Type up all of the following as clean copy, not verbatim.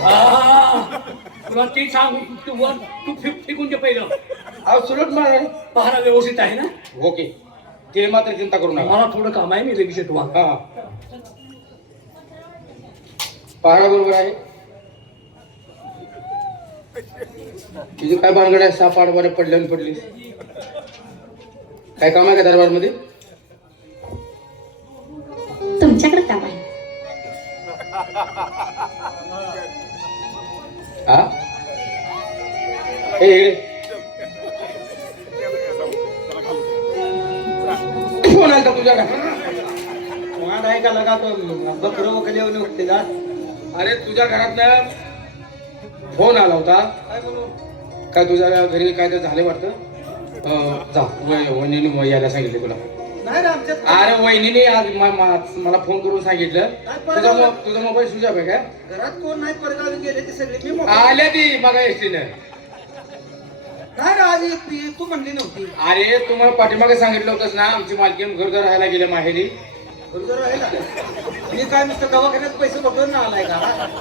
तुला ते सांग तू वर तू फेकून दे पहिलं. अहो सुलट मार पहारा व्यवस्थित आहे ना. ओके ते मात्र चिंता करू नका. मला थोडं काम आहे मी लगेच येतो. हा पहारा बरोबर आहे. तुझी काय भानगड आहे? साप आडवाने पडल्याने पडली. काय काम आहे का दरबार मध्ये? तुमच्याकडे काम आहे. हा ए फोन आलता तुझ्या का? वाद आहे का लगा तो बकरं वकले उठते का? अरे तुझ्या घरात फोन आला होता. काय बोलू? काय तुझ्या घरी काय तर झाले वाटतं. जा वहिनीने यायला सांगितले तुला. नाही रे आमच्यात अरे वहिनीने आज मला फोन करून सांगितलं तुझा मोबाईल स्विच ऑफ आहे का? घरात कोण नाही परगावी गेले ते सगळे मी आल्या ती बघा एसटीनं. नाही रे आज तू म्हणली नव्हती. अरे तुम्हाला पाठीमागे सांगितलं होतंस ना आमची मालकी घरदार राहायला गेले माहेरी. बरोबर आहे ना. मी काय नुसतं दवाखान्यात पैसे बघून ना आलाय का?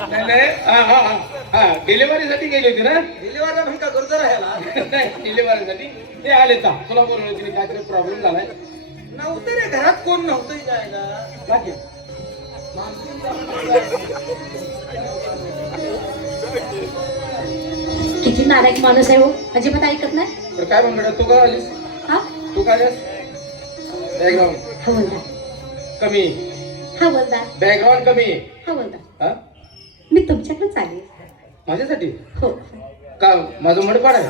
नाही डिलिव्हरीसाठी गेली होती ना. डिलिव्हरीला म्हणता गरज राहायला नाही डिलिव्हरीसाठी ते आले का तुला बोलवलं तिने काहीतरी प्रॉब्लेम झालाय. नव्हतं रे घरात कोण नव्हतं जायला. बाकी किती नारायक माणूस आहे हो. अजिबात ऐकत नाही. तर काय म्हणणार तू काय आलीस? हा तू काय आलीस? बॅकग्राऊंड हवलदार कमी. हवलदार बॅकग्राऊंड कमी. हवलदार हा मी तुमच्याकडेच आले. माझ्यासाठी हो. का माझं मडपाड आहे?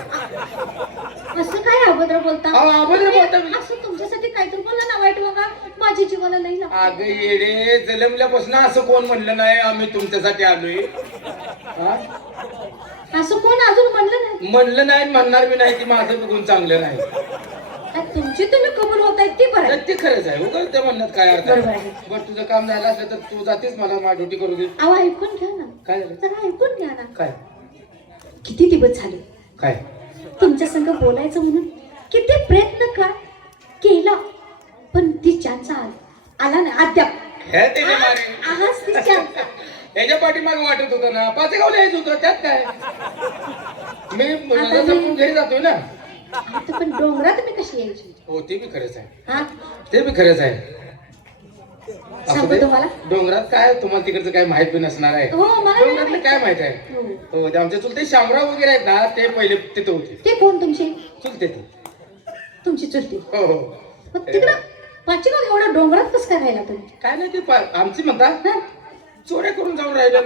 असं काय अभद्र बोलता? अहो, अभद्र बोलता मी. असं तुमच्यासाठी काहीतरी बोला ना वाईट बघा. माझी जीवाला नाही लागत. अगं येडे जन्मल्यापासून असं कोण म्हणलं नाही आम्ही तुमच्यासाठी आलोय. हा असं कोण अजून म्हणलं नाही. म्हणलं नाही म्हणणार मी नाही. ती माझं बघून चांगलं नाही. तुमची तुम्ही कबूल होत आहेत ते बरं आहे. ते खरंच आहे. उगाच त्या म्हणण्यात काय अर्थ बरोबर आहे? आहे. बरं तुझं काम झालं असलं तर तू जातेस मला माझी ड्युटी करू दे. अहो ऐकून घ्या ना. काय झालं? जरा ऐकून घ्या ना. काय किती दिवस झाले काय तुमच्या संग बोलायचं म्हणून किती प्रयत्न केला पण ती चान्स आला नाही अद्याप. हे त्याच्या मागे आहाच ती चान्स. याच्या पाठीमागे वाटत होतं ना पाचेगावला यायचं होतं त्यात काय. मी जपून घरी जातोय ना. आता पण डोंगरात मी कशी यायची? हो ते बी खरंच आहे. हा ते बी खरंच आहे. असं सांगू ते तुम्हाला? डोंगरात काय तुम्हाला तिकडचं काय माहित बी नसणार आहे. हो मला नाही डोंगरातलं माहित. काय माहित आहे? हो. हो ते आमच्या चुलते शामराव वगैरे आहेत ना ते पहिले तिथं होते. ते कोण तुमची? चुलते ते. तुमची चुलती? हो हो मग तिकडं पाचीगाव एवढ्या डोंगरात कसं काय राहिला तुम्ही? काय नाही ते आमची म्हणतात हा? चोऱ्या करून जाऊन राहिलो.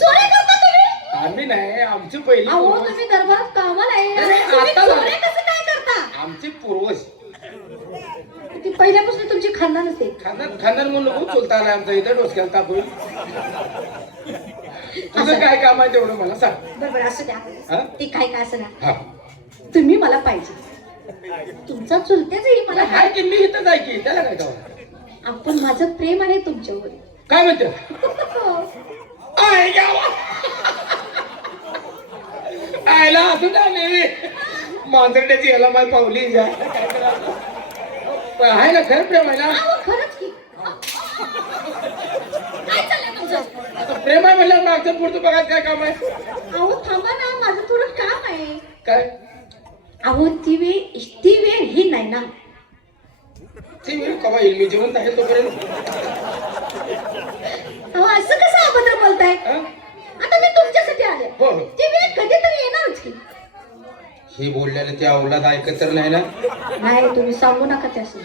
चोऱ्या करता तुम्ही? आम्ही नाही आमची पहिली अहो पूर्वज. तुम्ही दरबारात कामाला आहे अरे, आणि तुम्ही आता झालं. चोऱ्या कसं काय करता? आमची पूर्वज ती पहिल्यापासून तुमची खानदान असते. खानदान म्हणून खूप चुलता आला आमचा इथं डोसक्याला ताप होईल. तुझं काय काम आहे तेवढं मला सांग. बरोबर असं हा? द्या. ते काय काय असं ना हा तुम्ही मला पाहिजे. तुमचा चुलतेचही मला हाय की मी इथंच आहे की त्याला काय करावं. आपण माझं प्रेम आहे तुमच्यावर. काय म्हणते आय गावा. आयला असं नाही मांजरड्याची याला माय पावली जा काय करावं. आहे ना खरं प्रेम आहे ना. अहो, खरंच की. काय चाललंय तुमचं? आता प्रेम आहे म्हणल्यावर मागचं पुढचं बघायचं काय काम आहे. अहो थांबा ना माझं थोडं काम आहे. काय अहो ती वेळ ही नाही ना. ती वेळ कवा येईल मी जिवंत आहे तोपर्यंत. अहो असं कसं अभद्र बोलताय? हा? आता मी तुमच्यासाठी आले. हो हो ती वेळ कधीतरी येणारच की. हे बोलल्याने ते अवलाद ऐकत तर नाही ना. नाही तुम्ही सांगू नका त्याशी.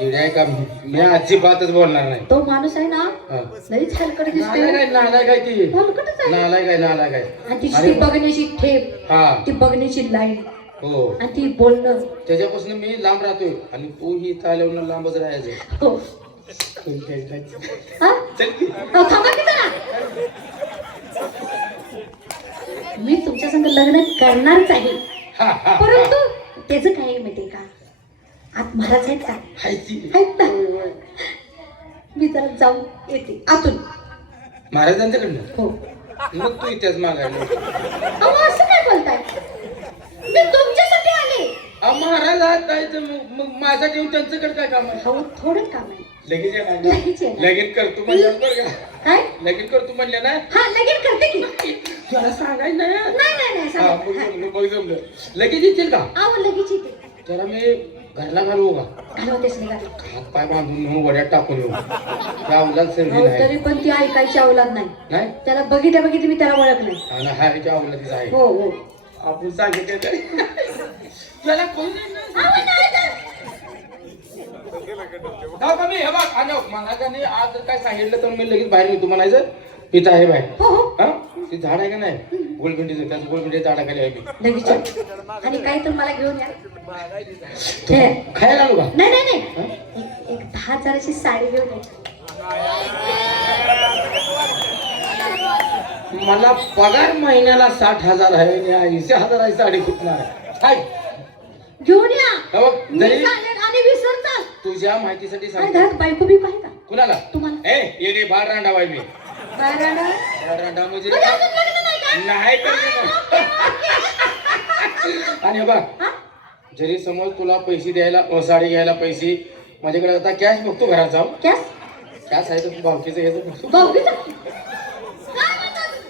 येडे आहे का मी अजिबातच बोलणार नाही. तो माणूस आहे ना हा. लईच हलकट नालायक आहे, दिसतोय. नालायक आहे ती. हलकटच आहे. नालायक आहे नालायक आहे. आणि ती अरे बघण्याची ठेप, हा ती बघण्याची लाईन हो आणि ती बोलणं. त्याच्यापासून मी लांब राहतोय आणि तू ही इथं आल्यावर लांबच राहायचं. हो हा? चल की. अहो, थांबा की जरा. मी तुमच्या संग लग्न करणारच आहे. हा हा परंतु त्याचं काय आहे माहितीये का? आत महाराज आहेत का? हाय ती. आहेत ना. मी जरा जाऊन येते आतून. महाराजांच्याकडनं हो. मग तू इथेच मागायला. अहो असं काय बोलताय? मी तुमच्यासाठी आले. महाराज आहात काय तर मग माझ्यासाठी येऊन त्यांच्याकडे काय काम आहे. हो थोडं काम आहे. लगेच येणार लगेच ना येणार. लगेच करतो म्हणलं बरं का काय लगेच करतो म्हणल्या ना हा लगेच करते की त्याला सांगायचं नाही नाही नाही नाही हा सांगा. मग हा. जमलं मग जमलं लगेच येतील का आहो लगेच येते त्याला मी घरला घालवू का घालवतेच नाही हात पाय बांधून नेऊन वड्यात टाकून येऊ त्या अवलाद सर्दी अहो, नाही तरी पण ती ऐकायची अवलाद नाही नाही त्याला बघितल्या बघितली मी त्याला ओळख नाही आणि हा ह्याच्या अवलादीच आहे हो हो आपण सांगितलं तरी त्याला कोण जाऊ का मी हे बघ आणि म्हणायचं आज जर काय सांगितलं तर मी लगेच बाहेर येतो म्हणायचं पिता आहे बाहेर हो हो हा ते झाड आहे का नाही गोलपिंडीचं त्याचं गोलपिंडीच्या झाडाखाली आहे मी लगेच या. आणि काही तर मला घेऊन या हे. खायला आलो का नाही नाही नाही एक 10,000ची साडी घेऊन या मला पगार महिन्याला 60,000 आहे आणि 80,000 साडी फुटणार आहे घेऊन या हे बघ, मी जरी चालेल आणि विसरता तुझ्या माहितीसाठी आणि सांगतो घरात बायको बी पाहिजे का कुणाला तुम्हाला ए येडे बाळ रांडा बाई मी बाहेर राहणार? बाळ रांडा म्हणजे म्हणजे अजून लग्न नाही का? नाही तर आणि हे बघ हा? जरी समज तुला पैसे द्यायला साडी घ्यायला पैसे माझ्याकडे आता कॅश बघतो घरात जाऊन कॅश? कॅश आहे तर भावकीचं यायचं बघतो भाऊबीज?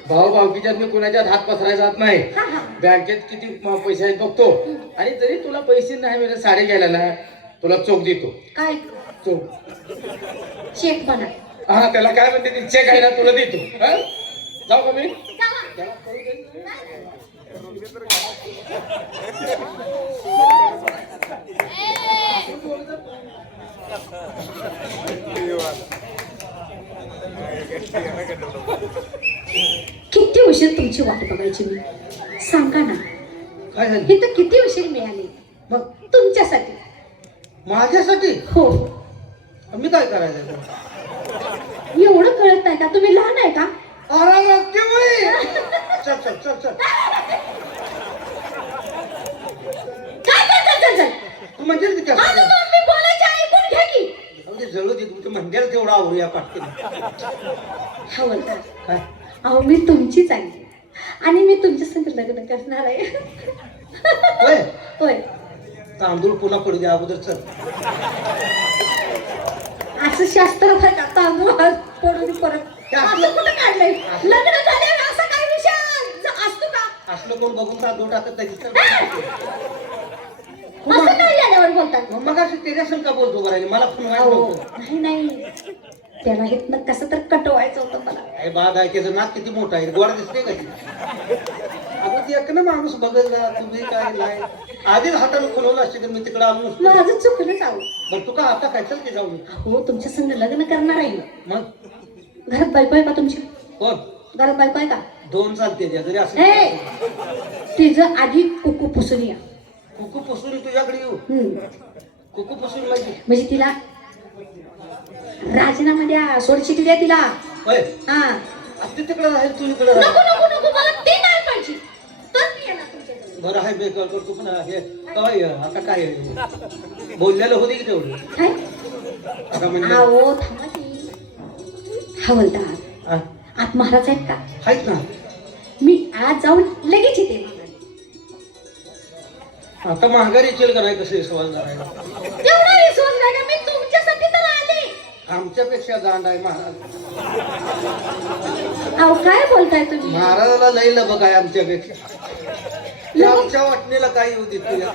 भाऊ भावकीच्यात मी कुणाच्यात हात पसरायचा जात नाही हा, हा. बँकेत किती पैसे आहेत बघतो आणि जरी तुला पैसे नाही मिळत साडी घ्यायला ना तुला चोख देतो काय चोख चेक बना हा त्याला काय म्हणते ते चेक आहे ना तुला देतो हा? जाऊ का मी जावा. त्याला करू दे. किती उशीर तुमची वाट बघायची मी सांगा ना काय झालं हे तर किती उशीर मिळाले मग तुमच्यासाठी माझ्यासाठी हो मी काय करायचं एवढं कळत नाही का तुम्ही लहान आहे का अरे चल चल चल चल काय काय चल चल तू म्हणजेच की आता त्या मम्मी बोलायचे ऐकून घ्या की म्हणजे जळू दे तुमचं म्हणजेल तेवढं आवरूया पाटके हवलदार काय अहो मी तुमचीच आहे आणि मी तुमच्या संग लग्न करणार आहे होय होय तांदूळ पुन्हा पडू द्या अगोदर चल असं शास्त्र आहे का तांदूळ पडून परत असं कुठं काढलंय लग्न झाल्यावर असा काय विषय असतो का असलं कोण बघून तांदूळ टाकत नाही असं काय झाल्यावर बोलतात मग असं त्याच्या संग बोलतो बरं मला फोन अहो, व्हायला नाही नाही त्याला घेतलं कसं तर कटवायचं होतं मला काय बाग आहे त्याचं नाक किती मोठं आहे गोड दिसते का ती? अगं ती एक ना माणूस बघायला तुम्ही काय नाही आधीच हाताने खुलवलं असते तर मी तिकडे आलो नसतो माझं चुकलंच आहो बरं तू का आता काय चल की जाऊ हो तुमच्या संग लग्न करणार आहे मग घरात बायको आहे का तुमची कोण घरात बायको आहे का दोन चालते त्या जरी असं ए तिचं आधी कुकू पुसून या कुकू पुसून तुझ्याकडे येऊ कुकू पुसून माहिती म्हणजे तिला राजीनामा द्या सोडचिठी द्या तिला होय हा आता तिकडे राहील तू इकडे नको राहील नको नको मला ते नाही पाहिजे तर मी येणार तुमच्याकडे बरं आहे बेकार करतो पण हे काय आता काय आहे? बोललेलं होते की तेवढं काय आता म्हणजे अहो थांबा की हवलदार हा, आत महाराज आहेत का आहेत ना मी आज जाऊन लगेच येते महाराज. आता महागारी येईल का नाही कसं सवाल करायला एवढा विश्वास नाही का मी तुमच्यासाठी तर आले आमच्यापेक्षा गांड आहे महाराज अहो काय बोलताय तुम्ही महाराजाला लई लबक आहे आमच्यापेक्षा ते आमच्या वाटणीला काय येऊ देत तुझ्या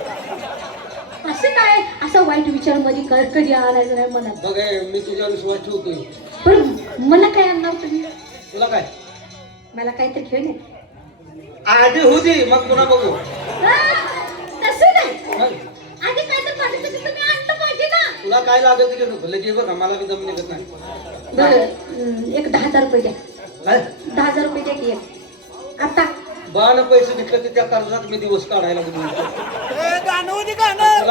असं काय असं वाईट विचार मध्ये कधी आणायचं नाही मनात बघ हे, मी तुझ्या विश्वास ठेवतोय पण मला काय आणणार तुम्ही तुला काय मला काहीतरी घेऊन ये. आधी होऊ दे मग पुन्हा बघू आ, तसं नाही मग आधी काय तर पाहिजे तर तुम्ही आणलं पाहिजे ना तुला काय लागत की नको लगेच बघा मला बी जम निघत नाही बरं एक 10,000 रुपये द्या काय 10,000 रुपये द्या की एक. आता बाण पैसे घेतले की त्या कर्जात मी दिवस काढायला बोलू तुला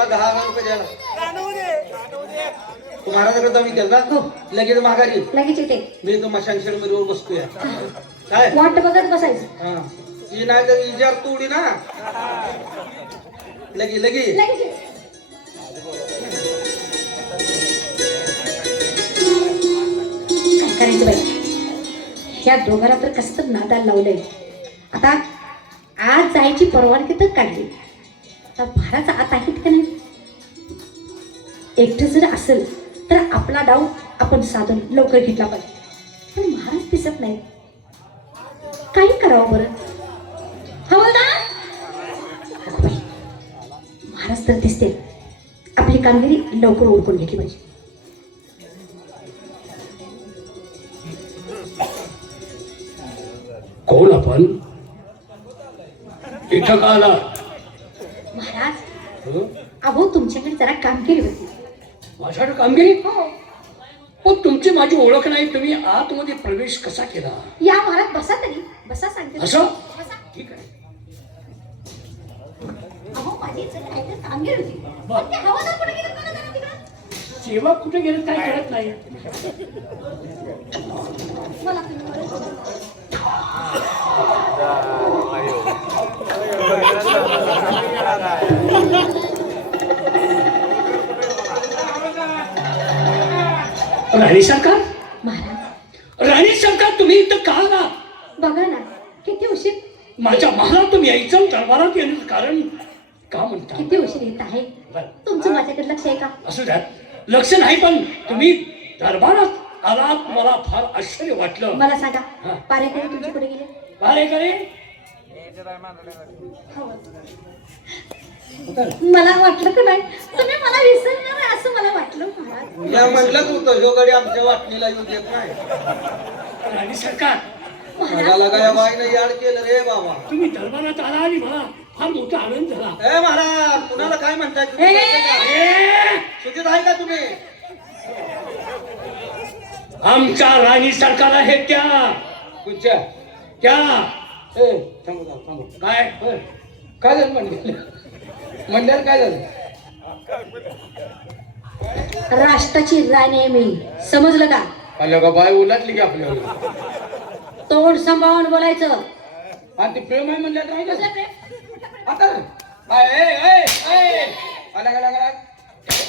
10,000 रुपये द्यायला तू महाराजाकडे जाऊन विचार ना हो. लगेच माघारी लगेच येते मी तो मशान शेडमध्ये बसतोय काय वाट बघत बसायचं हा ती नाही तर इजार तोडी ना लगे लगे लगेच ये. काय करायचं बाई ह्या दोघांना तर कसं तर नादाला लावलंय आता आज जायची परवानगी तर काढली आता महाराज आत आहेत का नाही एकटं जर असेल तर आपला डाव आपण साधून लवकर घेतला पाहिजे. पण महाराज दिसत नाही, काही करावं बरं. हवालदार, अगं बाई, महाराज तर दिसते. आपली कामगिरी लवकर ओळखून घेतली पाहिजे. कोण आपण? इथं का आला? महाराज, हं? अहो तुमच्याकडे जरा कामगिरी होती. माझ्याकडे कामगिरी? हो. पण तुमची माझी ओळख नाही, तुम्ही आतमध्ये प्रवेश कसा केला? या महाराज, बसा तरी, बसा सांगते. असं? बसा. ठीक आहे. अहो माझी जरा काहीतरी कामगिरी होती. पण ते हवालदार कुठे गेले मला जरा तिकडं. सेवा कुठे गेलं काय कळत नाही. मला तुम्ही मदत करा. राणी सरकार, महाराज, राणी सरकार, तुम्ही इथं का आला? बघा ना किती उशीर, माझ्या महाराज तुम्ही यायचं दरबारात येण्याचं कारण का म्हणता? किती उशीर येत आहे. तुमचं माझ्याकडे लक्ष आहे का? असं द्या, लक्ष नाही, पण तुम्ही दरबारात आलात मला फार आश्चर्य वाटलं. मला सांगा, हा. पारेकरी तुमचे कुठे गेले? काय करे? मला वाटलं तर नाही तुम्ही मला विसरणार आहे असं मला वाटलं महाराज. या म्हटलं तू तो ह्यो गडी आमच्या वाटणीला येऊ देत नाही. राणी सरकार, मला लगा या बाईनं याड केलं रे बाबा. तुम्ही दरबारात आला आणि मला फार मोठा आनंद झाला. ए महाराज, कुणाला काय म्हणताय तुम्ही? ए! सुजित आहे का तुम्ही? आमच्या राणी सरकार आहेत त्या. तुझ्या त्या ए थांबू थांबू थांबू. काय? काय झालं म्हणलं? म्हणल्यावर काय झालं? राष्ट्राची राणी आहे मी, समजलं का? आलं का बाय उलटली की आपल्याला. तोंड सांभाळून बोलायचं. आणि ते प्रेम आहे म्हणल्यावर नाही का? कुठलं प्रेम? आता आला का लागा?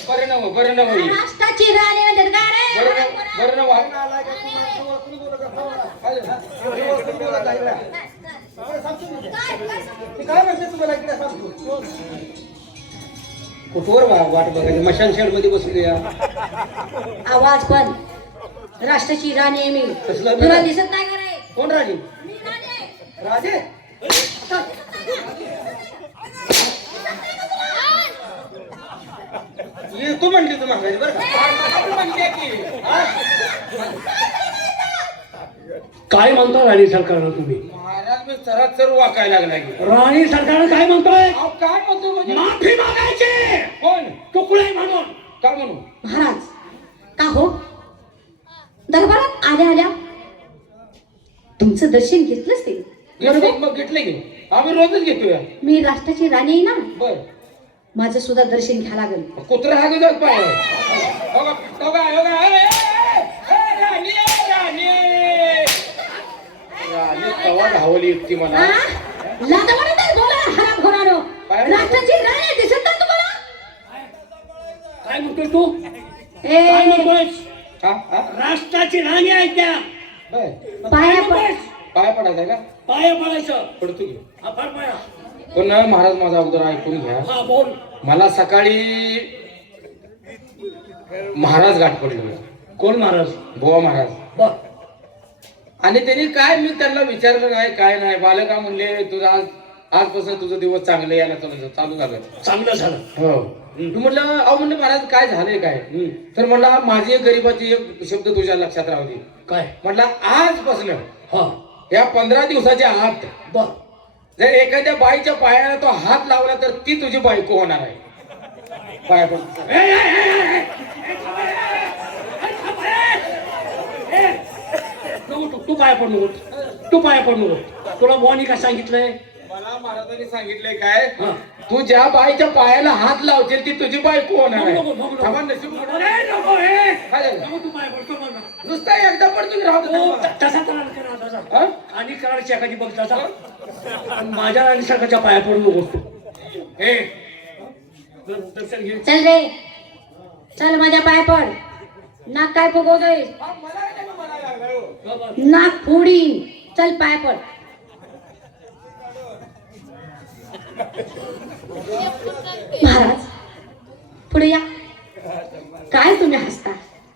बरं नव बरं नव राष्ट्राची राणी म्हणतात का रे? बरं नव काय म्हणते तुम्हाला इकडे सांगतो. कुठवर वाट बघायची मशान शेड मध्ये बसली या. आवाज पण. राष्ट्राची राणी आहे मी, कसलं तुला राणी? दिसत नाही का रे? कोण राजी? मी राणी आहे. राजे ये तू म्हणली तू मागायची बरं का? म्हणते की काय म्हणता राणी सरकारला तुम्ही? महाराज मी चरात चर वाकायला लागला की. राणी सरकार काय म्हणतोय? अहो, काय म्हणतो म्हणजे? माफी मागायची. कोण? तुकडे म्हणून. का म्हणू? महाराज, का हो? दरबारात आल्या आल्या तुमचं दर्शन घेतलंच ते बरोबर मग घेतले की आम्ही रोजच घेतोय. मी राष्ट्राची राणी आहे ना, बर माझं सुद्धा दर्शन घ्या लागेल. कुत्र हा जात पाहिजे. हो का? हो का? हो का? राणी राणी राणी तवा धावली एकटी मला. हा? लाजवानीच बोला हरामखोरानो. काय? राष्ट्राची राणी दिसत नाही तुम्हाला? काय म्हणतोय तू? ए, काय म्हणतोय? हा हा राष्ट्राची राणी आहे त्या. बर पाया पड. पाय पडायचा का? पाया पडायचं. पडतो की. हा फार पाया. पण महाराज माझा अगोदर ऐकून घ्या. हा बोल. मला सकाळी महाराज गाठ पडले. कोण महाराज? बुवा महाराज. बर. आणि त्यांनी काय मी त्यांना विचारलं नाही काय नाही. बालका म्हणले तुझा आजपासून तुझं दिवस चांगले यायला चालू झालं. चांगलं झालं. हो मी म्हटलं अहो म्हणलं महाराज काय झालंय काय? तर म्हणला माझी एक गरीबाची एक शब्द तुझ्या लक्षात राहू दे. काय? म्हटलं आजपासून हा या 15 दिवसाच्या आत बर. जर एखाद्या बाईच्या पायाला तो हात लावला तर ती तुझी बायको होणार आहे. पाया पड. ए, ए, ए, ए, ए, नको तू पाया पड नको. तू पाया पड नको. तुला बुवानी काय सांगितलंय? मला महाराजांनी सांगितलंय काय हा. तू ज्या बाईच्या पायाला हात लावशील ती तुझी बायको होणार नको, आहे. नको, नको. थांबा, नशीब मोठं. ए, नको, ए. काय झालं? नको, तू पाया पड, तू पड ना. नुसता एकदा पण तुम्ही राहू ओ, दे. तसा करार करा, तसा. हा? आणि करारची एखादी बघ तसा. आणि माझ्या राणी सरकारच्या पाया पडू नको तू. ए दर्शन घे. चल रे, चल माझ्या पाया पड. नाक काय फुगवतोय? हा, मला नाही का म्हणायला लागलाय, हो. बाबा. नाक फोडी. चल पाया पड. महाराज पुढे या. काय तुम्ही हसता?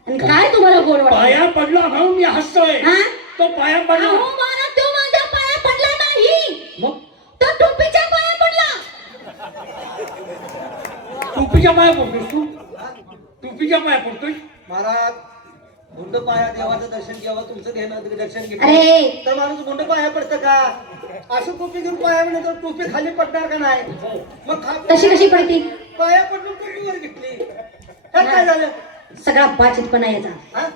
आणि काय तुम्हाला गोड वाटतं? पाया पडला म्हणून मी हसतोय. हा? तो पाया पडला अहो महाराज, तो माझ्या पाया पडला नाही, मग तो टोपीच्या पाया पडला. टोपीच्या पाया पडतोस तू? टोपीच्या पाया पडतोय? महाराज गुंड पाया देवाचं दर्शन घ्यावं, तुमचं दर्शन अरे. घेतलं तर माणूस गुंड पाया पडतं का? असं टोपी घेऊन पाया म्हणजे तर टोपी खाली पडणार का नाही? मग तशी कशी पडती? पाया पडून टोपीवर घेतली. ह्यात काय झालं? सगळा बाचितपणा याचा. हा?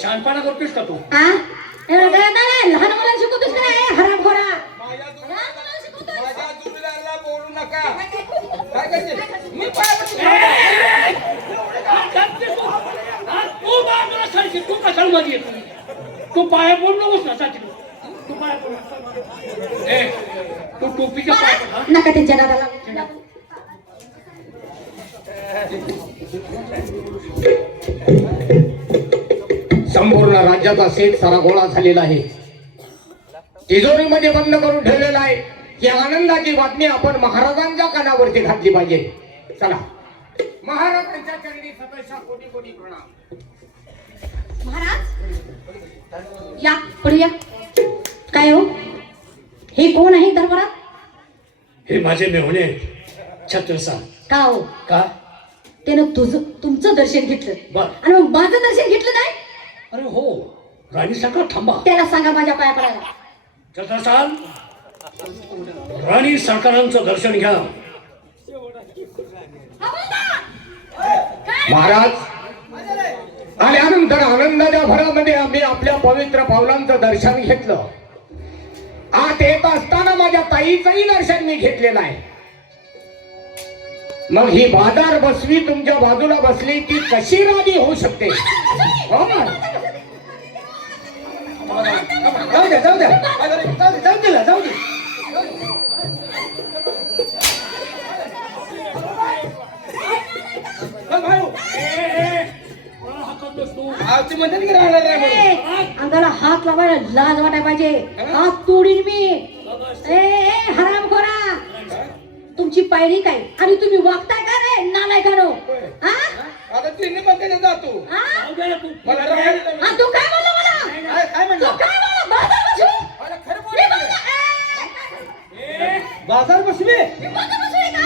शहाणपणा करतोस का तू? हा? एवढं कळत नाही? लहान मुलांना शिकवतोस का नाही? हरामखोरा. माझ्या लहान मुलांना शिकवतोस? माझ्या जुबिलाला बोलू नका. काय करते? मी पाय पडतो. तू बाजूला सारखी तू कशाला मध्ये येतो? तू पाया पडू नकोस ना साठी. तू पाया पडू. ए, तू टोपीच्या पाया पड, हा? नका त्यांच्या दादाला. संपूर्ण राज्याचा सेट सारा गोळा झालेला आहे. तिजोरीमध्ये बंद करून ठेवलेला आहे. ही आनंदाची बातमी आपण महाराजांच्या कानावरती घातली पाहिजे. चला, महाराजांच्या चरणी सतशा कोटी कोटी प्रणाम. महाराज या पुढे या. काय हो, हे कोण आहे दरबारात? हे माझे मेहुणे छत्रसा. का हो, का? त्यानं तुमचं दर्शन घेतलं बर. आणि मग माझं दर्शन घेतलं नाही. अरे हो, राणी सारखा थांबा. त्याला सांगा माझ्या पाया पडायला. छत्रसाल, राणी सरकारांचं दर्शन घ्या. महाराज आल्यानंतर आनंदाच्या भरामध्ये आम्ही आपल्या पवित्र पावलांचं दर्शन घेतलं. आत येत असताना माझ्या ताईचंही दर्शन मी घेतलेलं आहे. मग ही बाजार बसवी तुमच्या बाजूला बसली ती कशी राणी होऊ शकते? हो ना? जाऊ द्या, जाऊ द्या. जाऊ दे, जाऊ दे. आवती म्हणतात की राहणार नाही म्हणून. ए, अंगाला हात लावायला लाज वाटायला पाहिजे. हात तोडीन मी. ए हरामखोरा, तुमची पायरी काय आणि तुम्ही वागताय का रे नालायकानो? हा? आता तिने म्हणते जातो. हा? मला राहायला हा, तू काय बोलला मला? काय तू म्हणलं? काय बोलला? बाजार बसवी? मला खरं मी बोलायचं. बोलला, ए, बाजार बसवी? मी बाजार बसवी का?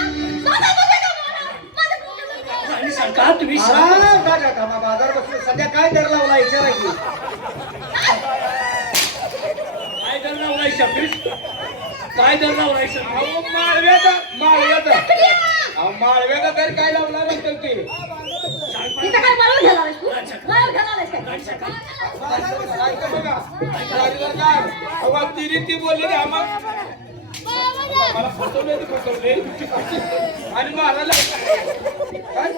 बाजार बसवी का मला? माझं डोकं दुखतंय. राणी सरकार तुम्ही महाराज, राजा थांबा, बाजार बसवी. सध्या काय दर लावला विचारा की. काय दर लावलाय शब्द? काय दर लावलाय शब्द? अहो, माळव्याचा अहो, माळव्याचा तर काय लावला नंतर ते इथं काय मला घ्यायला आलायस तू? मला घ्यायला आलायस काय? ऐका बघा. राजूला काय? अहो, तिने ती बोलली रे आम्हाला मला फसवले ते फसवले आणि मारायला काय?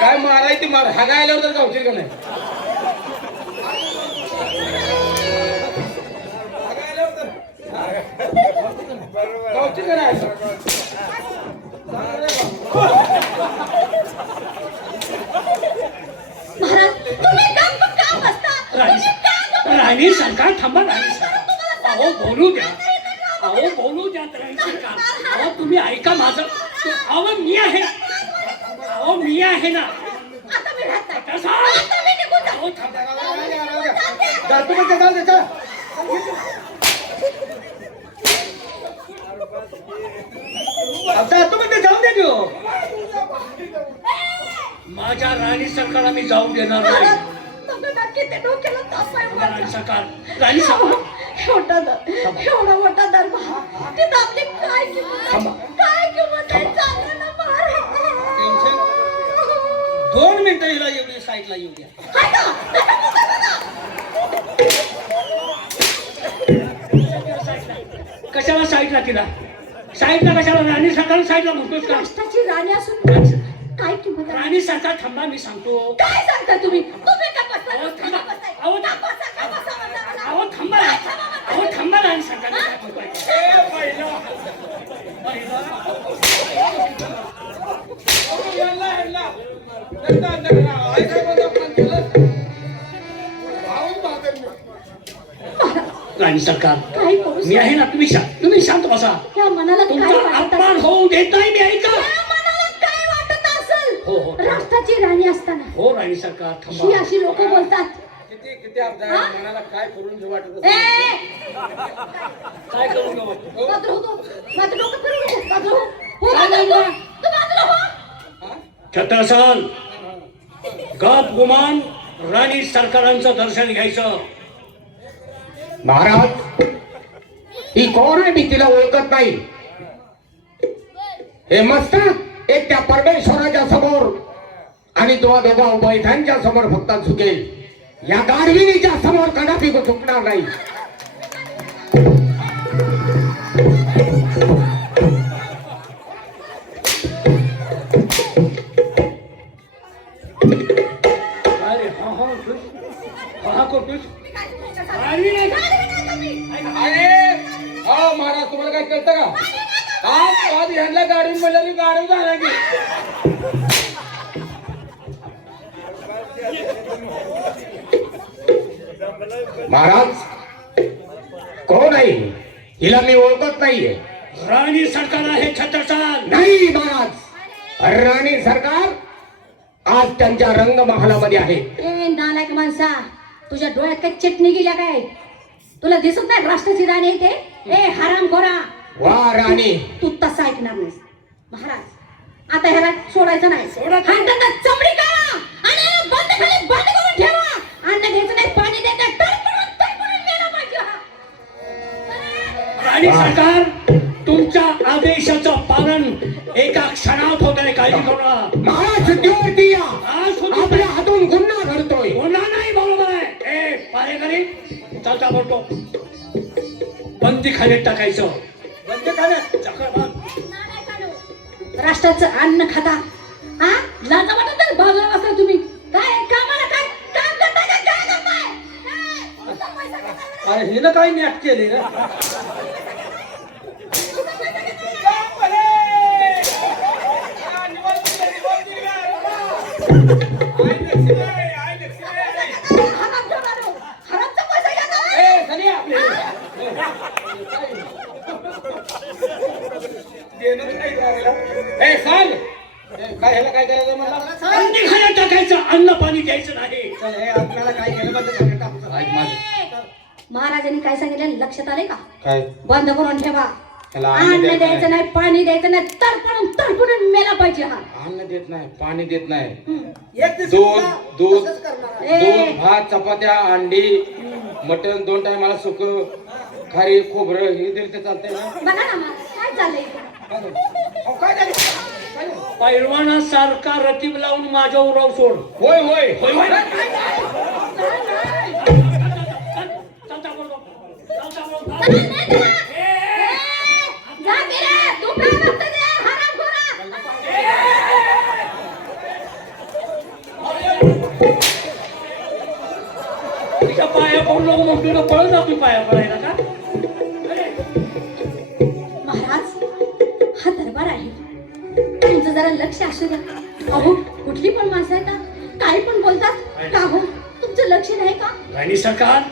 काय मारायची मार हागायला तर गावशील का नाही? हागायला तर गावशील का नाही? महाराज, तुम्ही काम बसता? राणी सरकार थांबा. राणी सरकार, अहो बोलू द्या. अहो बोलू द्या राणी सरकार. अहो तुम्ही ऐका माझं. अहो मी आहे. अहो मी आहे ना. आता मी राहत नाही. छत्रसा, आता मी निघून जातो. अहो थांबा. जातो म्हणजे जाऊ दे, चला. जातो म्हणजे जाऊ दे घेऊ. माझ्या राणी सरकारला मी जाऊ देणार नाही. महाराज, तुम्ही नक्की ते डोक्याला ताप आहे राणी माझ्या. सरकार, राणी सरकार. एवढा मोठा दरबार, तिथं आपली काय किंमत आहे? काय किंमत आहे? चांगलं ना टेन्शन. 2 मिनिटं हिला एवढी साईडला येऊ द्या. कशाला साईडला तिला? साईडला कशाला? राणी सरकार साईडला म्हणतोस का? राष्ट्राची राणी असून काय किंमत आहे? राणी सरकार थांबा, मी सांगतो. काय सांगता तुम्ही? तुम्ही का बसताय? अहो, थांबा. का बसताय? अहो, का बसा? का बसा म्हणता मला? अहो थांबा. अहो थांबा. राणी सरकार मी काय म्हणतोय. राणी सरकार, काय करू मी आहे ना. तुम्ही शांत बसा. या मनाला काय तुमचा वाटत अपमान असेल? होऊ देत नाही मी. ऐका. या मनाला काय वाटत असेल? हो, हो. राष्ट्र स्वतःची राणी असताना हो राणी सरकार ही थांबा. अशी लोक बोलतात. किती अब्दा हा? आहे, मनाला काय करून घेऊ वाटत ए, असेल. काय करू नका. बाजूला हो तू. माझं डोकं फिरवू नको. बाजूला हो. हो, काय बाजूला हो. बोलला? तू बाजूला हो. हा? छत्रसाल गप गुमान राणी सरकारांचं दर्शन घ्यायचं. महाराज ही कोण आहे मी तिला ओळखत नाही. हे मस्तक एक त्या परमेश्वराच्या समोर आणि दोघा उभयतांच्या समोर फक्त झुकेल. या गाढविणीच्या समोर कदापि झुकणार नाही. अरे हा करतोस राणी नाही का? अरे हो महाराज तुम्हाला काय कळतं का? आज ह्यांना गाडी मिळाली गाडी झाला की महाराज कोण आहे हिला मी ओळखत नाहीये. राणी सरकार आहे छत्रसाल. नाही महाराज राणी सरकार आज त्यांच्या रंगमहालामध्ये आहे. ए नालायक माणसा, तुझ्या डोळ्यात काय चटणी गेल्या काय? तुला दिसत नाही राष्ट्राची राणी आहे ते? ए हराम खोरा, वा राणी तू तसा ऐकणार नाहीस. महाराज आता ह्याला सोडायचं नाही. सोडा. हातांना चमडी काढा आणि बंद खाली बंद करून ठेवा. अन्न घ्यायचं नाही, पाणी द्यायचं नाही, तडफडून मेला पाहिजे हा. राणी सरकार तुमच्या आदेशाचं पालन एका क्षणात होत आहे. काळजी करू नका. महाराज शुद्धीवरती या. आज सुद्धा आपल्या हातून गुन्हा घडतोय. होणार नाही. बरोबर आहे. ए पारेकरी चालता बोलतो बंदी खाण्यात टाकायचं. बंद खाण्यात चक्रवात राष्ट्राचं अन्न खाता हा? लाजा वाटत नाही? बाजूला बसला तुम्ही काय कामाला काय काम करताय का काय करताय? काय? नुसता पैसा घेताय. अरे हिनं काय नॅट केले ना. हरामखोरानो, हरामचा पैसा घेताय. ए सनिया ए सांग काय ह्याला काय करायचं मला बंदी खाण्यात टाकायचं. अन्न पाणी द्यायचं नाही. चल हे आपल्याला काय केलं बंद खाण्यात टाकू. ऐक माझं महाराजांनी काय सांगितलं लक्षात आले का? काय बंद करून ठेवा. त्याला अन्न अन्न द्यायचं द्यायचं नाही, पाणी द्यायचं नाही, तडपडून मेला पाहिजे हा. अन्न देत नाही पाणी देत नाही एक दिवस दूध सुद्धा दूध तसंच करणार. ए, दूध भात चपात्या अंडी मटण 2 टायमाला सुक खारी खोबरं हे दिलं तर चालतंय ना बघा ना महाराज, काय झालंय इथं? अहो, काय झालं? काय झालं? पैलवानासारखा रतीब लावून माझ्या उराव सोड. होय होय होय होय. चालता बोलतो. चालता बोलतो. चला, नाही चला. ए, जा की रे, तू काय बघतोय रे, हरामखोरा? तिच्या पाया पडून नको मग तुला पळत जातो पाया पडायला का? महाराज हा दरबार आहे, तुमचं जरा लक्ष असू द्या. अहो कुठली पण माणसं आहेत ना, काही पण बोलतात का हो? तुमचं लक्ष नाही का? राणी सरकार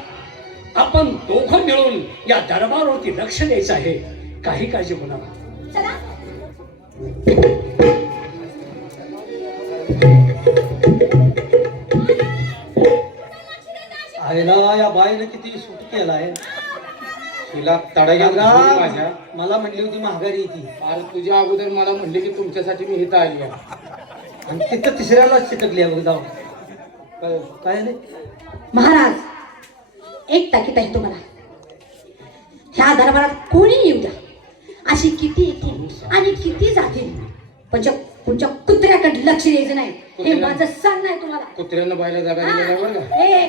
आपण दोघं मिळून या दरबारवरती लक्ष द्यायचं आहे. काही काळजी करू नका. चला. आईला या बाईनं किती सूट केलाय. तिला तडग्यात घालून माझ्या मला म्हणली होती महागारी ती आज तुझ्या अगोदर मला म्हणले की तुमच्यासाठी मी इथं आली आहे. आणि तिथं तिसऱ्याला चिटकली आहे बघ जाऊन. काय नाही महाराज एक ताकीद आहे तुम्हाला, ह्या दरबारात कोणी येऊ द्या, अशी किती येतील आणि किती जातील, पण तुमच्या कुत्र्याकडे लक्ष द्यायचं नाही. हे माझं सांगणं आहे तुम्हाला. कुत्र्यानं बायला जागा दिली नाही बरं का? हा, ए,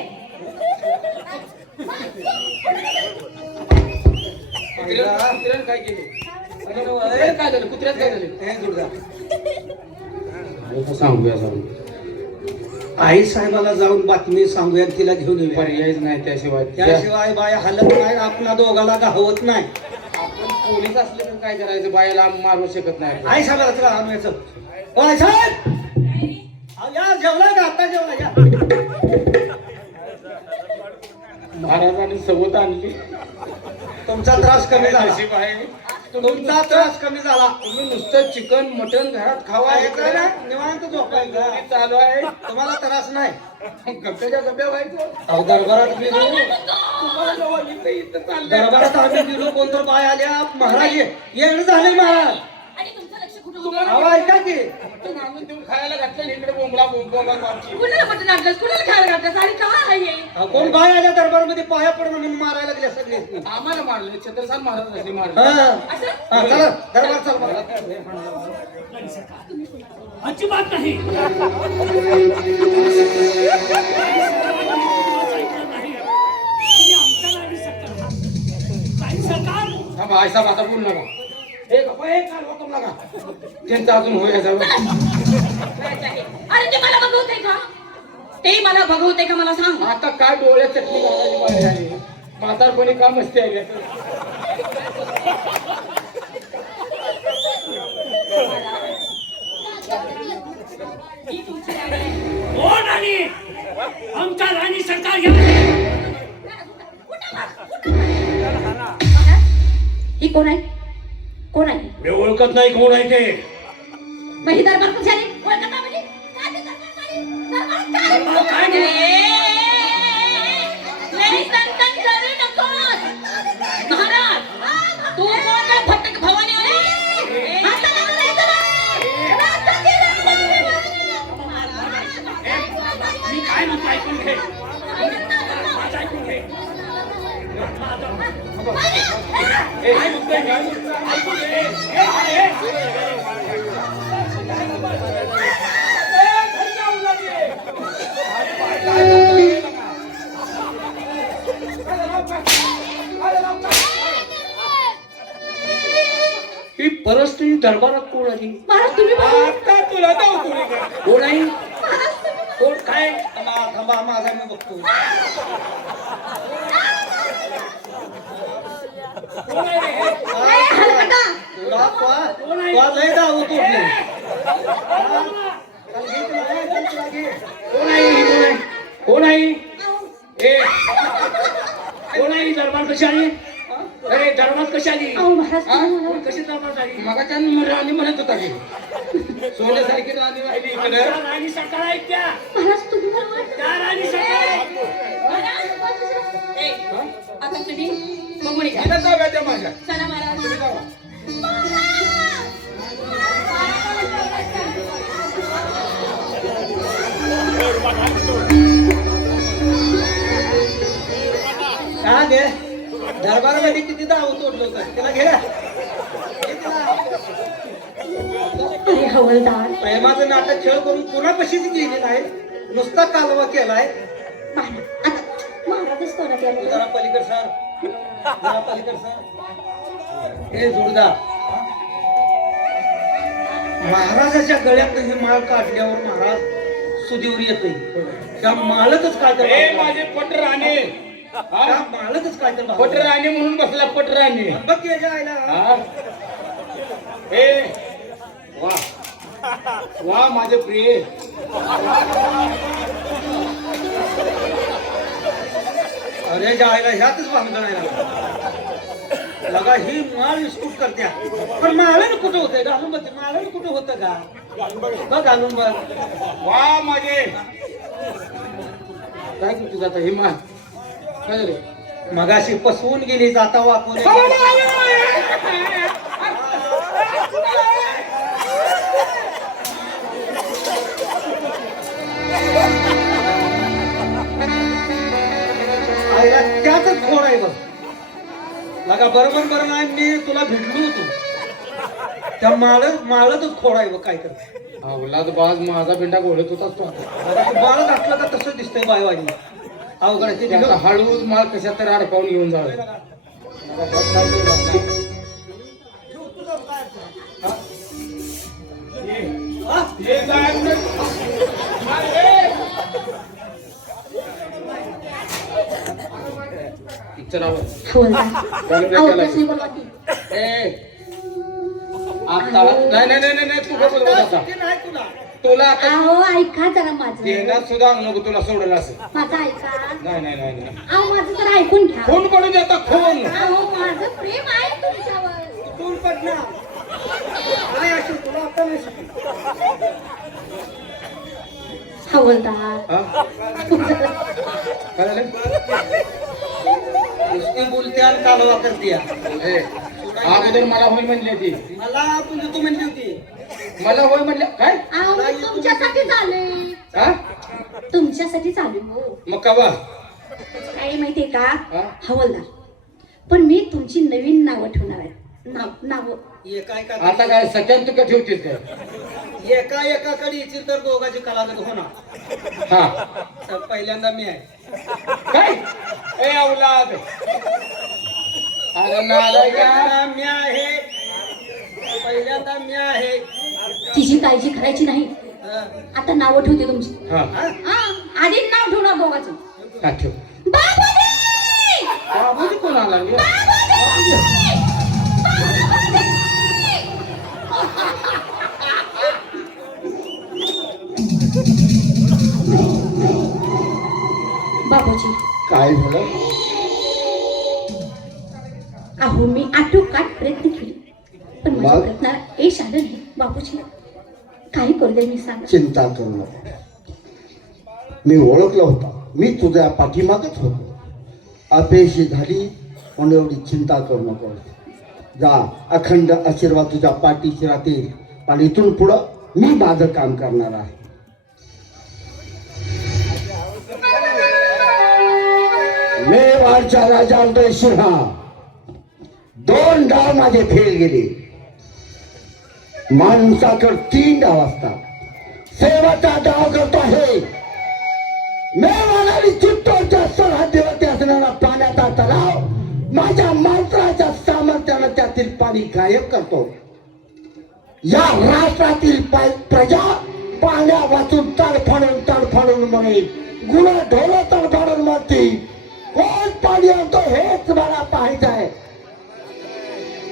कुत्र्यानं काय केलं कुत्र्यानं काय झालं कुत्र्यात काय झालं हे दुर्गा सांगूया सांगू आई साहेबाला जाऊन बातमी सांगूया आणि तिला घेऊन येऊया. पर्यायच नाही त्याशिवाय त्याशिवाय बाया हलत नाही, आपला दोघाला गावत नाही. आपण पोलीस असले तर काय करायचं बायाला मारू शकत नाही आई साहेबाला तुला आणूयाचं. ओ आई साहेब अहो, या जेवला का आता जेवला या. महाराजांनी सवत आणली तुमचा त्रास कमी झाला. नशीब आहे तुमचा त्रास कमी झाला. तुम्ही नुसतं चिकन मटन घरात खावा हे ऐका करा. ना, निवांत झोपायचं. हे चालू आहे तुम्हाला त्रास नाही. गप्प्याच्या गप्प्या व्हायचं. अहो दरबारात गेलो, तुम्हाला जेव्हा इथं चाललंय दरबारात आम्ही गेलो, कोणतर बाय आल्या, महाराज येणं झाले महाराज. आणि तुमचं लक्ष कुठं होतं? तुम्हाला अहो ऐका की, मटण आणून देऊन खायला घातलं आणि इकडे बोंबला मारची. कुणाला मटण आणलंस? कुणाला खायला घातलंस? आणि काय आहे? अहो, कोण बाय आल्या दरबारमध्ये पाया पडून म्हणून मारायला लागले सगळे. आम्हाला मारले छत्रसाल महाराज असे हा मारले. हा, चला दरबार चाल बघा. अजिबात नाही थांबा ऐसा आता बोल नका. हे गप्पा हे काय होतं नका. त्यांचं अजून होय अरे ते मला बघवते का? ते मला बघवते का मला सांग. आता काय डोळ्यात चटणी घालायची पाळी आली. म्हातारपणी का मस्ती आली आता. ही तुमची राणी आहे. हो राणी आमच्या राणी सरकार ही कोण आहे? कोण आहे? मी ओळखत नाही कोण आहे ते. मग ही दरबार कशी आली? ओळखत नाही म्हणजे? काय ते दरबार आली? दरबारात काय? दरबारात काय नाही. लई संतन करू नकोस. महाराज, तू कोण आहे? भटक भवानी आहे? आता नको जायचं नाही. आता गेलं नाही. मी काय म्हणतो ऐकून घे. माझं ऐकून घे. काय म्हणतोय मी? ऐकून घे. ही परिस्थिती दरबारात कोण आली? महाराज तुम्ही बोला. आता तुला जाऊ तुला कोण आहे? कोण काय? थांबा थांबा, माझा मी बघतो. कोण आहे रे? ए, हलकटा. तुला लय दाव तोडले. कोण आहे ही? कोण आहे? कोण आहे? ए कोण आहे ही? दरबार कशी आली? अरे दरबार कशी आली? अहो महाराज तुम्ही मला- कशी दरबार आली? मगाच्या राणी म्हणत होता की सोन्यासारखी राणी राहिली इकडे. त्या राणी सरकार आहेत त्या. महाराज तुम्ही मला- त्या राणी सरकार आहेत. ए, आता तुम्ही बघून घ्या. तिला जाऊया त्या माझ्या. चला महाराज. का दे दरबारामध्ये किती दाव तोडलं होतं त्याला घे. अरे हवलदार, प्रेमाचं नाटक खेळ करून कोणापाशीच गेली नाही, नुसता कालवा केलाय. महाराज आता महाराजच कोणात तू यायला? जरा पलीकड सर, जरा पलीकड सर. हे जोडदार, महाराजाच्या गळ्यात हे माळ काढल्यावर महाराज सुदेवर येतोय. त्या मालकच काय तर ए माझे पट राणे. त्या मालकच काय तर पट राणे म्हणून बसला पट राणे. बघ की याच्या आईला. हा? ए वा वा माझे प्रिय. अरे जायला ह्यातच भांगणायला लगा ही माळ विस्कूट करत्या. पण माळण कुठं होतंय? घालून बघ, माळण कुठं होतं का? बघ घालून बघ. वा माझे काय करतो जाता हे मा काय रे. मगाशी पसवून गेली, जाता वाकून आईला त्यातच खोड आहे बघ. लगा बरोबर बरं नाही, मी तुला भेटलो होतो त्या माळतच खोड आहे बघ. काय कर अवलाद बाज माझा बिंडा गोळत होताच तो. बाळ घातलं का तसं दिसतंय बायवानी. अवघडाची त्याचा हळूच माळ कशा तर अडकावून घेऊन जावे. पिक्चरावर हवलदार, अहो तशी बोला की. आता नाही नाही नाही नाही तू बघ आता नाही तुला. तुला आता अहो ऐका जरा माझं. देण्यात सुद्धा नको तुला सोडलं असं. माझं ऐका. नाही नाही नाही नाही अहो माझं जरा ऐकून घ्या. खून पडून देता खून. अहो माझं प्रेम आहे तुमच्यावर. तूल पडणार नाही असेल तुला आता नाही शिकत. हवलदार हा? काय झालं? नुसती बोलते आणि कालवा करते या. अगोदर मला होय म्हणली ती मला तुझी तू म्हणली होती. मला होय म्हणल्या काय अहो, मी तुमच्यासाठी आले हा तुमच्यासाठी चालू हो मग कवा काय माहितीये का हा? हवलदार पण मी तुमची नवीन नावं ठेवणार आहे नाव एका एका आता काय सत्यान तुका ठेवतेस काय एका एकाकडे येतील तर दोघांची कलागत होणार. हा तर पहिल्यांदा मी आहे. काय ए औलाद अरे नालाय का पहिल्यांदा मी आहे. पहिल्यांदा मी आहे. तिची काळजी करायची नाही हा. आता नावं ठेवते तुमची हा हा? हा आधी नाव ठेवणार दोघांचं हा ठेव बाबाजी! बाबूजी कोण आला रे? बाबूजी काय झालं अहो मी आटोकाट प्रयत्न केले पण माझ्या मग? प्रयत्नाला यश आलं नाही बाबूजी काही करू दे मी सांगा चिंता करू नको. मी ओळखलं होता मी तुझ्या पाठीमागच होतो. अपयशी झाली म्हणून एवढी चिंता करू नको. जा अखंड आशीर्वाद तुझ्या पाठीशी राहतील आणि इथून पुढं मी माझं काम करणार आहे. मेवाडचा राजा उदय सिंह 2 डाव माझे फेल गेले. माणसाकडे 3 डाव असतात. सेवाचा डाव करतो आहे मेवाड आणि चित्तोडच्या सरहद्दीवरती असणारा पाण्याचा तलाव माझ्या मंत्राच्या सामर्थ्यानं त्यातील पाणी गायब करतो. या राष्ट्रातील प्रजा पाण्या वाचून तडफडून म्हणेल गुण ढोल तडफडून म्हणती कोण पाणी आणतो हेच मला पाहायचं आहे.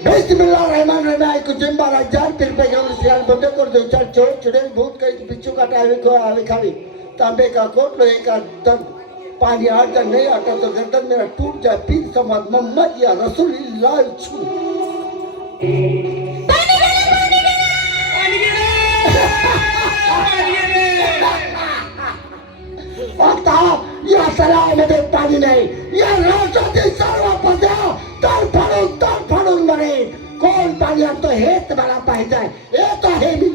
बिस्मिल्लाह रहमान रहीम ऐकू जिंबाला जार तिरपे घेऊन सियाल बंद कर दो चार चोर चुड़ैल भूत कई बिच्छू काटा आवे खावी तांबे का कोट लोहे का दंड पानी आता नहीं आता तो गर्दन मेरा टूट जाए पीर समाज मोहम्मद या रसूलुल्लाह छू आता या तलावामध्ये पाणी नाही. या राष्ट्रातील सर्व प्रजा तडफडून मरे कोण पाणी आणतो हेच मला पाहिजे आहे. येत आहे मी.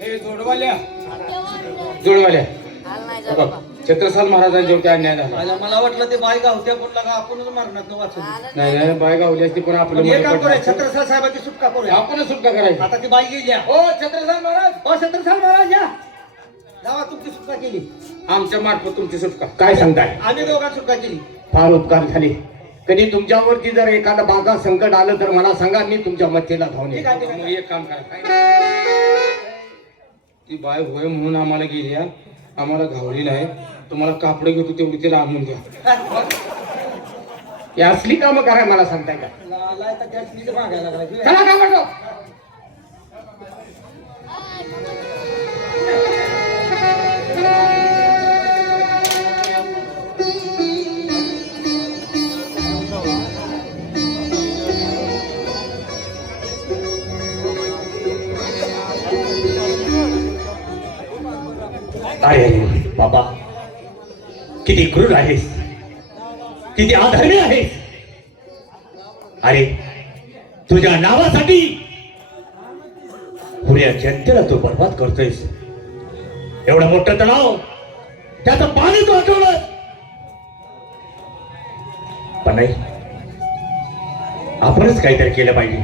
हे जोडवाल्या जोडवाल्या बघ, छत्रसाल महाराजांच्या अन्याय झाला आला मला वाटलं ते बाय गावत्या कुठला का आपणच मारणार वाचून. नाही नाही बाय गावली असती पण आपलं पण हे मध्ये काम करूया पडलं. छत्रसाल साहेबाची सुटका करूया. आपणच सुटका करायची आता ती बाई गेली आहे. हो छत्रसाल महाराज ओ छत्रसाल महाराज या जावा तुमची सुटका केली. आमच्या मार्फत तुमची सुटका काय सांगताय आम्ही दोघांची सुटका केली. फार उपकार झाले. कधी तुमच्यावरती जर एखादा बागा संकट आलं तर मला सांगा मी तुमच्या मदतीला धावून ठीक आहे, ठीक येईन. आहे. मग एक काम करा ती बाय होय म्हणून आम्हाला गेली आहे. आम्हाला घावली नाही. तुम्हाला कापडे घेतो तेवढी तिला आणून द्या. ही असली कामं करा मला सांगताय का लाय तर गॅस मीच मागायला लागला. चला काम करतो. अरे बाबा किती क्रूर आहेस किती आधर्मी आहेस. अरे तुझ्या नावासाठी पुऱ्या जनतेला तू बर्बाद करतोयस. एवढं मोठं तलाव त्याचं पाणी तू हटवलं पण नाही आपणच काहीतरी केलं पाहिजे.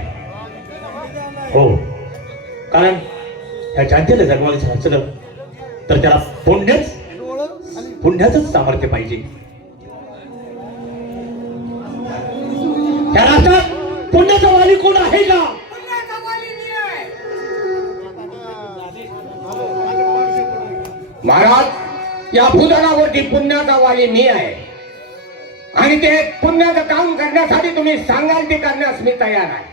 हो कारण त्या जनतेला जगवायचं असलं तर त्याला पुण्याचंच सामर्थ्य पाहिजे. त्या राष्ट्रात पुण्याचा वाली कोण आहे का. महाराज या भूधनावरती पुण्याचा वाली मी आहे आणि ते पुण्याचं काम करण्यासाठी तुम्ही सांगाल ते करण्यास मी तयार आहे.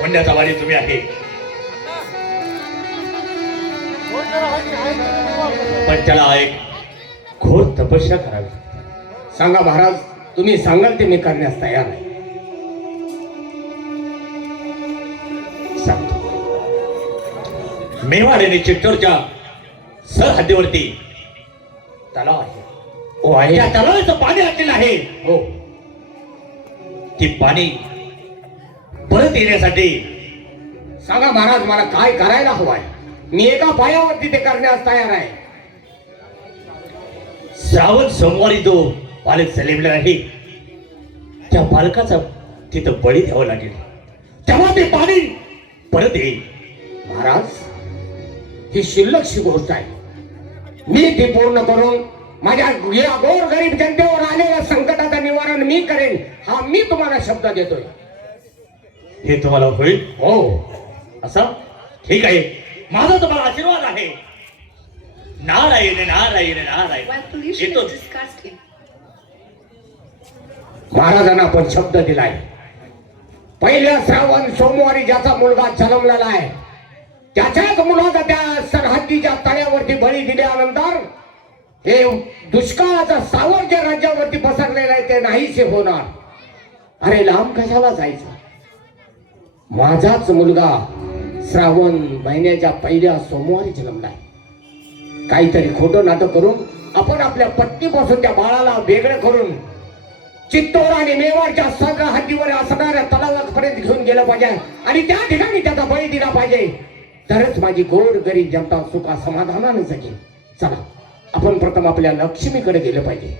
पुण्याचा वाली तुम्ही आहे पण त्याला एक घोर तपस्या करावी. सांगा महाराज तुम्ही सांगाल ते मी करण्यास तयार आहे. सांगतो. मेवाड आणि चित्तूरच्या सरहद्दीवरती तलाव आहे. हो आहे. त्या तलावाचं पाणी आटलेलं आहे. हो. ती पाणी परत येण्यासाठी सांगा महाराज, मला काय करायला हवंय? मी एका पायावरती ते करण्यास तयार आहे. श्रावण सोमवारी जो बालक जन्मला आहे त्या बालकाचा तिथं बळी द्यावं लागेल, तेव्हा ते पाणी परत येईल. महाराज, ही शिल्लकशी गोष्ट आहे. मी ती पूर्ण करून माझ्या या गोरगरीब जनतेवर आलेल्या संकटाचं निवारण मी करेन, हा मी तुम्हाला शब्द देतोय. हे तुम्हाला होईल? हो. असं ठीक आहे, माझा तुम्हाला आशीर्वाद आहे. नारायण नारायण नारायण. Why pollution येतो. is disgusting. महाराजांना आपण शब्द दिलाय. पहिल्या श्रावण सोमवारी ज्याचा मुलगा जन्मलेला आहे त्याच्याच मुलाचा त्या सरहद्दीच्या तळ्यावरती बळी दिल्यानंतर हे दुष्काळाचा सावर ज्या राज्यावरती पसरलेला आहे ते नाहीसे होणार. अरे लांब कशाला जायचं? माझाच मुलगा श्रावण महिन्याच्या पहिल्या सोमवारी जन्मलाय. काहीतरी खोटं नाटक करून आपण आपल्या पत्नीपासून त्या बाळाला वेगळं करून चित्तोड आणि मेवाडच्या सगळ्या हद्दीवर असणाऱ्या तलावापर्यंत घेऊन गेलं पाहिजे आणि त्या ठिकाणी त्याचा बळी दिला पाहिजे, तरच माझी गोर गरीब जनता सुखा समाधानाने जगेल. चला, आपण प्रथम आपल्या लक्ष्मीकडे गेलं पाहिजे.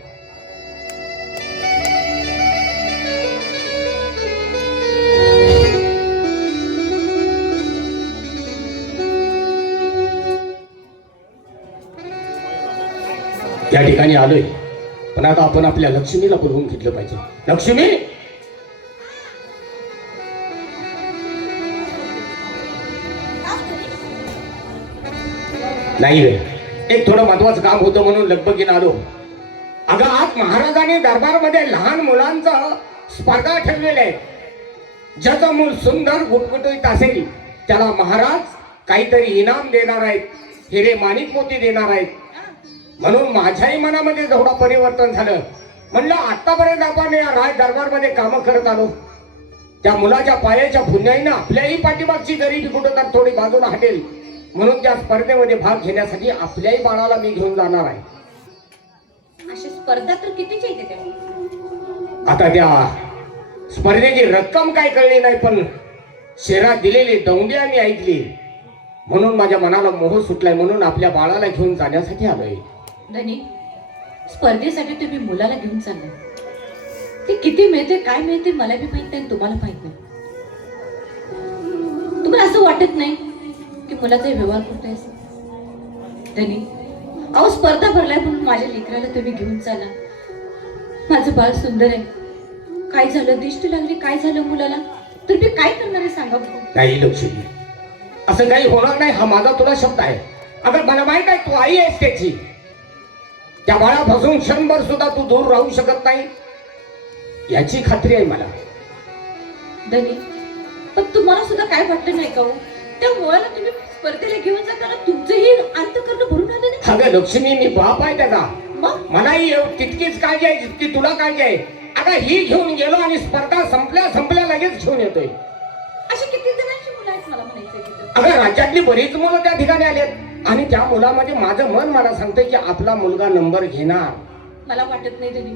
त्या ठिकाणी आलोय, पण आता आपण आपल्या लक्ष्मीला बोलवून घेतलं पाहिजे. लक्ष्मी, नाही रे, एक थोडं महत्वाचं काम होतं म्हणून लगबगीने आलो. अगं, आज महाराजांनी दरबारमध्ये लहान मुलांचं स्पर्धा ठेवलेल्या आहे. ज्याचं मूल सुंदर गुटगुटीत असेल त्याला महाराज काहीतरी इनाम देणार आहेत, हिरे माणिक मोती देणार आहेत. म्हणून माझ्याही मनामध्ये जेवढं परिवर्तन झालं, म्हणलं आतापर्यंत आपण या राज दरबारमध्ये कामं करत आलो, त्या मुलाच्या पायाच्या पुण्याईनं आपल्याही पाठीमागची गरिबी कुठं तर थोडी बाजूला हटेल. म्हणून त्या स्पर्धेमध्ये भाग घेण्यासाठी आपल्याही बाळाला मी घेऊन जाणार आहे. अशी स्पर्धा तर कितीच येते त्या. आता त्या स्पर्धेची रक्कम काय कळली नाही, पण शेरात दिलेली दौंडी आम्ही ऐकली. म्हणून माझ्या मनाला मोह सुटलाय, म्हणून आपल्या बाळाला घेऊन जाण्यासाठी आलोय. धनी, स्पर्धेसाठी तुम्ही मुलाला घेऊन चालला. ते किती मिळते काय मिळते मला बी माहित नाही, तुम्हाला माहित नाही. तुम्हाला असं वाटत नाही की मुलाचा व्यवहार कुठे आहे? धनी, अहो स्पर्धा भरलाय म्हणून माझ्या लेकराला तुम्ही घेऊन चाला. माझं बाळ सुंदर आहे. काय झालं, दिष्ट लागली, काय झालं मुलाला, तर मी काय करणार आहे सांगा बघू. नाही लक्ष्मी, असं काही होणार नाही, हा माझा तुला शब्द आहे. अगर मला माहित आहे तू आई आहेस त्याची, त्या बाळापासून क्षणभर सुद्धा तू दूर राहू शकत नाही याची खात्री आहे मला. धनी, पण तुम्हाला सुद्धा काय वाटलं नाही का हो? त्या मुलाला तुम्ही स्पर्धेला घेऊन जाताना तुमचंही अंतःकरण भरून आलं नाही? अगं लक्ष्मी, मी बाप आहे त्याचा. मग मलाही तितकीच काळजी आहे जितकी तुला काळजी आहे. अगं ही घेऊन गेलो आणि स्पर्धा संपल्या लगेच घेऊन येतोय. अशी किती जणांची मुलं आहेत मला म्हणायचंय तिथं? अगं राज्यातली बरीच मुलं त्या ठिकाणी आलेत आणि त्या मुलामध्ये माझं मन मला सांगतंय की आपला मुलगा नंबर घेणार. मला वाटत नाही धनी,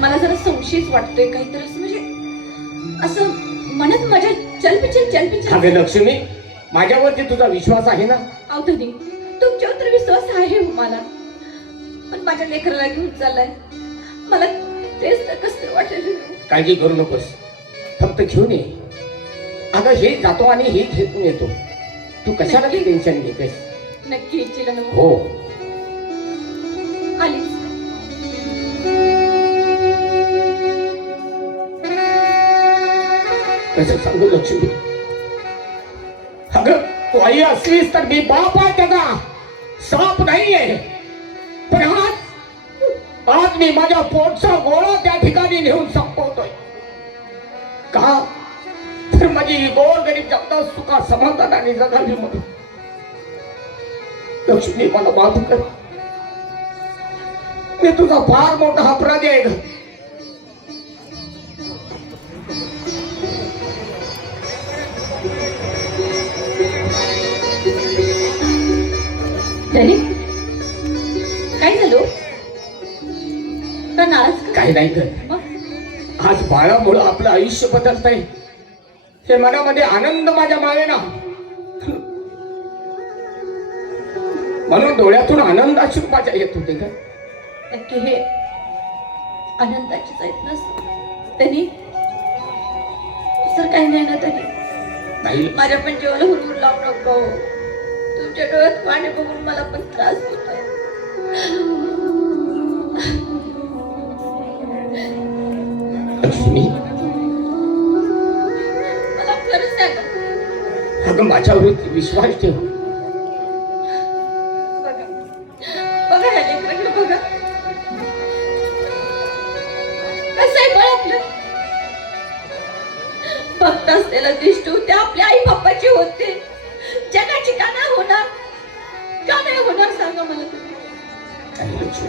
मला जरा संशयच वाटतोय काहीतरी असं, म्हणजे असं म्हणत माझ्या चलपिचल. अगं लक्ष्मी, माझ्यावरती तुझा विश्वास आहे ना? अहो धनी, तुमच्यावर तर विश्वास आहे हो मला, पण माझ्या लेकराला घेऊन चाललाय, मला तेच तर कसं वाटेल. काळजी करू नकोस, फक्त घेऊन ये. अगं हे जातो आणि हे घेऊन येतो, तू कशाला टेन्शन घेतेस? नक्की येशील ना? हो. आलीच. कसं सांगू लक्ष्मी? अगं तू आई असलीस तर मी बाप आहे त्याचा, साप नाहीये. पण आज मी माझ्या पोटचा गोळा त्या ठिकाणी नेऊन संपवतोय. का तर माझी गोर गरीब जनता सुखा समाधानाने जगावी म्हणून. लक्ष्मी मला माफ कर, मी तुझा फार मोठा अपराधी आहे. धनी काय झालं का नाराज का? काही नाही कर. मग आज बाळामुळं आपलं आयुष्य बदलतंय हे मनामध्ये आनंद माझ्या मावेना, म्हणून डोळ्यातून आनंदाची माझ्या येत होते का. नक्की हे आनंदाचीच आहेत ना त्यांनी दुसरं काही नाही ना त्यांनी. नाही माझ्या पण जीवाला हुरहुर लावू नको. तुमच्या डोळ्यात पाणी बघून मला पण त्रास होत आहे. लक्ष्मी, मला खरंच सांगा. अगं माझ्यावर विश्वास ठेव. बघा बघा ह्या लेकराकडे बघा कसं आहे बळ आपलं. फक्त असलेला दिसतो ते आपल्या आई बाप्पाची होते. जगाची का नाही होणार, का नाही होणार सांगा मला तुम्ही. काही लक्ष्मी,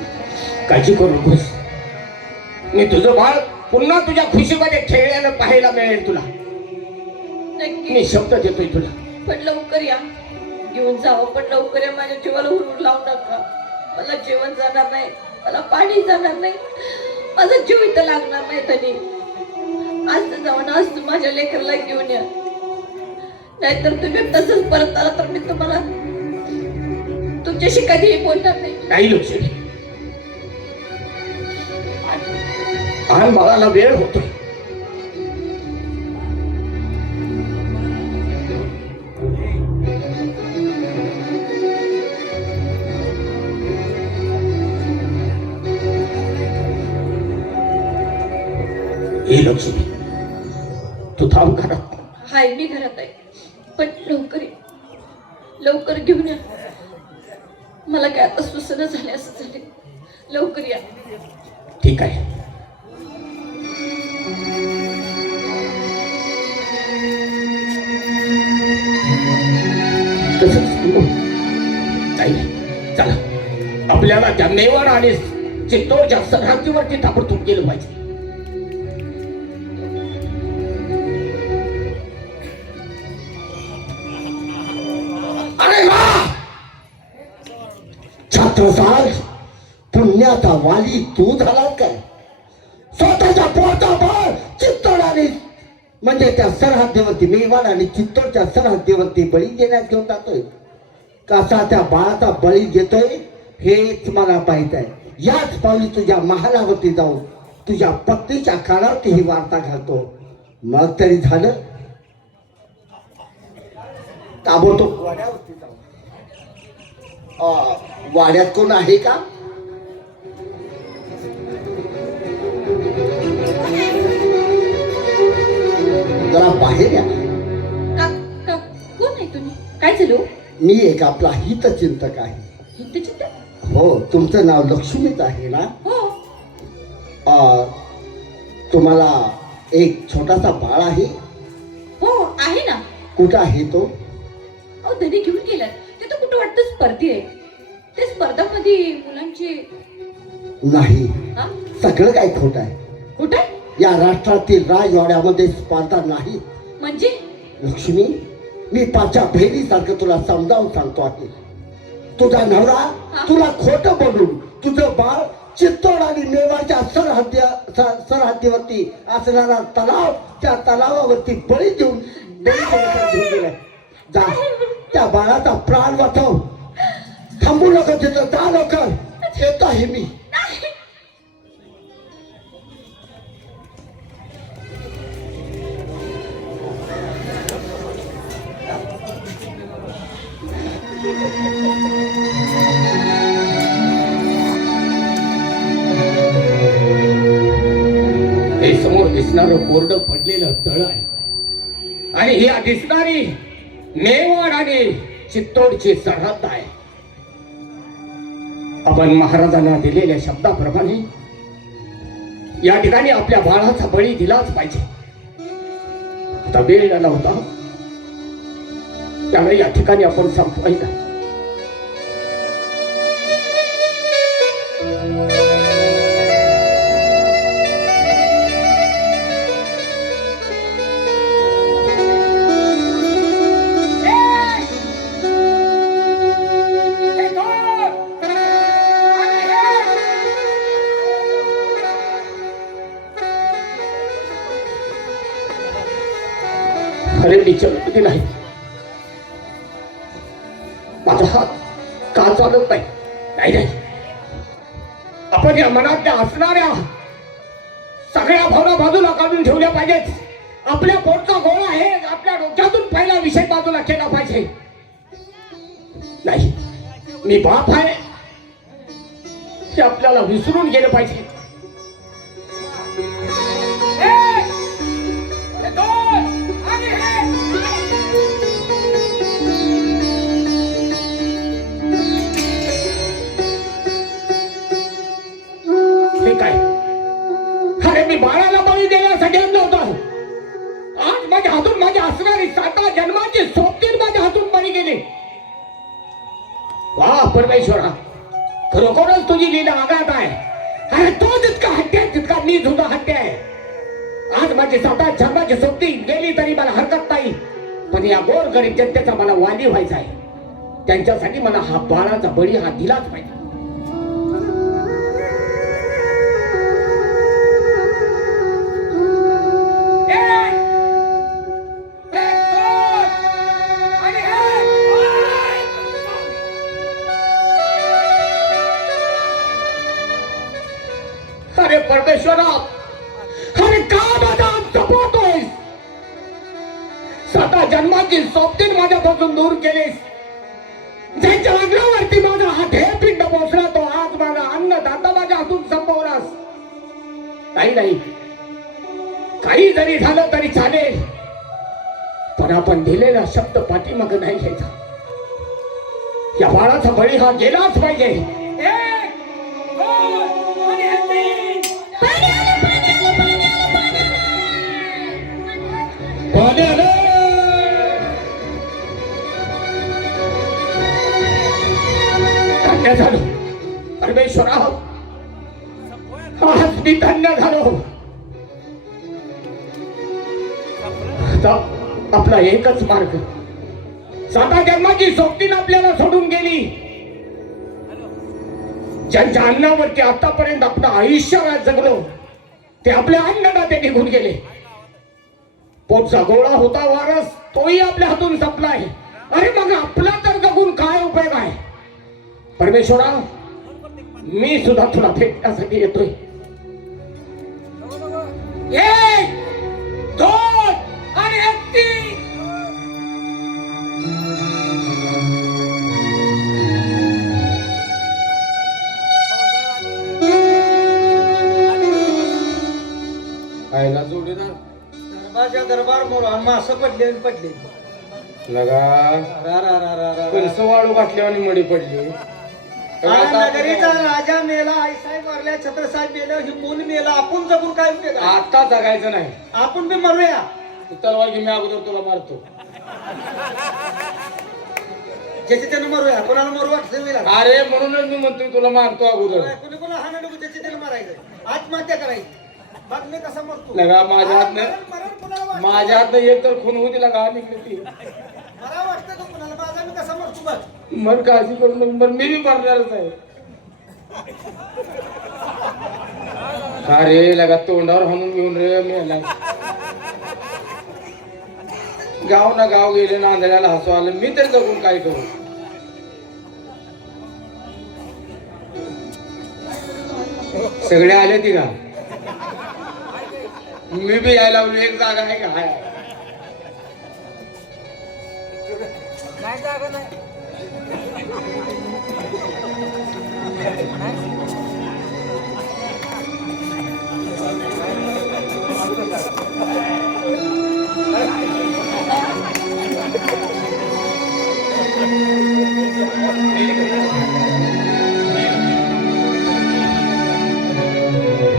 काळजी करू नकोस. मी तुझं बाळ पुन्हा तुझ्या खुशीमध्ये खेळल्यानं पाहायला मिळेल तुला. नक्की मी शब्द देतोय तुला. पण लवकर या, घेऊन जावं पण लवकर या. माझ्या जीवाला हुरहुर लावू नका. मला जेवण जाणार नाही, मला पाणी जाणार नाही, माझा जीव इथं लागणार नाही. तरी आज तर जाऊन आज माझ्या लेकरला घेऊन या, नाहीतर तुम्ही तसंच परत आला तर मी तुम्हाला तुमच्याशी कधीही बोलणार नाही. नाही लक्ष्मी, आज मला वेळ होतोय. हे लक्ष्मी, तू थांब घरात. हाय मी घरात आहे, पण लवकर ये, लवकर घेऊन या. मला काय आता सुसनं झाले असं झाले. लवकर या. ठीक आहे. चला, आपल्याला त्या मेवाड आणि चित्तोडच्या सरहद्दीवरती ताबडतोब गेलं पाहिजे. अरे वा, छत्रसाल पुण्याचा वाली तू झाला काय? स्वतःच्या पोटा बाळ चित्तोड आणि म्हणजे त्या सरहद्दीवरती मेवाड आणि चित्तोडच्या सरहद्दीवरती बळी देण्यात घेऊन जातोय. कसा त्या बाळाचा बळी घेतोय हेच मला पाहिजे आहे. याच पावली तुझ्या महालावरती जाऊन तुझ्या पत्नीच्या कानावरती ही वार्ता घालतो. मग तरी झालं. ताबडतोब वाड्यावरती जाऊ. वाड्यात कोण आहे का? जरा बाहेर या. कोण आहे तुम्ही? काय झालं? मी एक आपला हितचिंतक आहे. हितचिंतक? हो, तुमचं नाव लक्ष्मीच आहे ना? हो. तुम्हाला एक छोटासा बाळ आहे? हो आहे ना. कुठं आहे तो? अहो धनी घेऊन गेलात. ते तर कुठं वाटतं स्पर्धी आहे. ते स्पर्धामध्ये मुलांची नाही, हा? सगळं काय खोट आहे. कुठं? या राष्ट्रातील राजवाड्यामध्ये स्पर्धा नाही. म्हणजे लक्ष्मी, मी पाच्या बहिणीसारखं तुला समजावून सांगतो आहे. तुझा नवरा तुला खोटं बोलून तुझं बाळ चित्तोड आणि मेवाडच्या सरहद्दीवरती असणारा तलाव, त्या तलावावरती बळी देऊन घेऊन गेलाय. जा, त्या बाळाचा प्राण वाचव. थांबू नको तिथं, जा लवकर. येत आहे मी. हे समोर दिसणारं बोर्ड पडलेलं तळ आहे आणि ही दिसणारी मेवाड आणि चित्तोडची सरहद्द आहे. आपण महाराजांना दिलेल्या शब्दाप्रमाणे या ठिकाणी आपल्या बाळाचा बळी दिलाच पाहिजे. आता वेळ आला होता, त्यामुळे या ठिकाणी आपण संपवायचा. हे कोण? अरे मी चलत नाही, माझा हात का चालत नाही? नाही नाही, आपण या मनातल्या असणाऱ्या सगळ्या भावना बाजूला काढून ठेवल्या पाहिजेत. आपल्या पोटचा गोळा आहे, आपल्या डोक्यातून पहिला विषय बाजूला केला पाहिजे. नाही, मी बाप आहे हे आपल्याला विसरून गेलं पाहिजे. हे काय? अरे मी बाळाला बळी देण्यासाठी आणलं होतं. आज माझ्या हातून माझ्या असणारी 7 जन्माची सोबतीन माझ्या हातून बळी गेली. वा परमेश्वरा, खरोखरच तुझी लीला आघात आहे. अरे तो जितका हत्या आहे तितका मी सुद्धा हत्या आहे. आज माझी 7 जन्माची सोबती गेली तरी मला हरकत नाही, पण या गोर गरीब जनतेचा मला वाली व्हायचा आहे. त्यांच्यासाठी मला हा बाळाचा बळी हा दिलाच पाहिजे. अरे परमेश्वरा, अरे का माझा जपवतोय? 7 जन्माची सोबतीन माझ्यापासून दूर केलीस. ज्यांच्या अंगावरती माझा हा ध्येयपिंड पोचला तो आज माझा अन्नदाता माझ्या हातून संपवलास. नाही नाही, काही जरी झालं तरी चालेल, पण आपण दिलेला शब्द पाठीमाग नाही घ्यायचा. या बाळाचा बळी हा गेलाच पाहिजे. धन्य झालो परमेश्वरा, आज मी धन्य झालो. आता आपला एकच मार्ग, 7 जन्माची सोबतीन आपल्याला सोडून गेली. ज्यांच्या अन्नावरती आतापर्यंत आपलं आयुष्य जगलो ते आपल्या अन्नदाते निघून गेले. पोटचा गोळा होता वारस, तोही आपल्या हातून संपलाय. अरे मग आपला तर जगून काय उपयोग आहे? परमेश्वरा, मी सुद्धा तुला भेटण्यासाठी येतोय. 1, 2 आणि 3. आयला जोडीदार दरबारच्या दरबार मोर मासं पडले आणि पडले. लगा रा रा रा रा रा. कणस वाळू घातल्यावर मडी पडली. नगरीचा राजा मेला, आईसाहेब वारल्या, छत्रसाहेब मेलं, ही मूल मेला. आपण जगून काय उपयोग आहे? आता जगायचं नाही. आपण बी मरूया. तू तलवार घे, मी अगोदर तुला मारतो. ज्याचे त्यानं मरूया, कोणाला मरू वाटतं मी लागलं. अरे म्हणूनच मी म्हणतोय तुला मारतो अगोदर. कोणी कोणा हा नको, ज्याचे त्यानं मारायचं, आत्महत्या करायची. बघ मी कसा मरतो. लगा माझ्या मरण कोणाला हातनं, वाटतं? माझ्या हातनं एक तर खून होती लगा निघली ती. मला वाटतं का कोणाला? माझा मी कसा मरतो बघ. मन काळजी करून नको, पण मी बी मरणारच आहे. का रे लगा तोंडावर हाणून घेऊन रे मी गाव ना गाव गेले, नांदण्याला हसू आलं. मी तरी जगून काय करू? सगळे आले ती का? मी बी यायला लावली. एक जागा आहे का? हाय.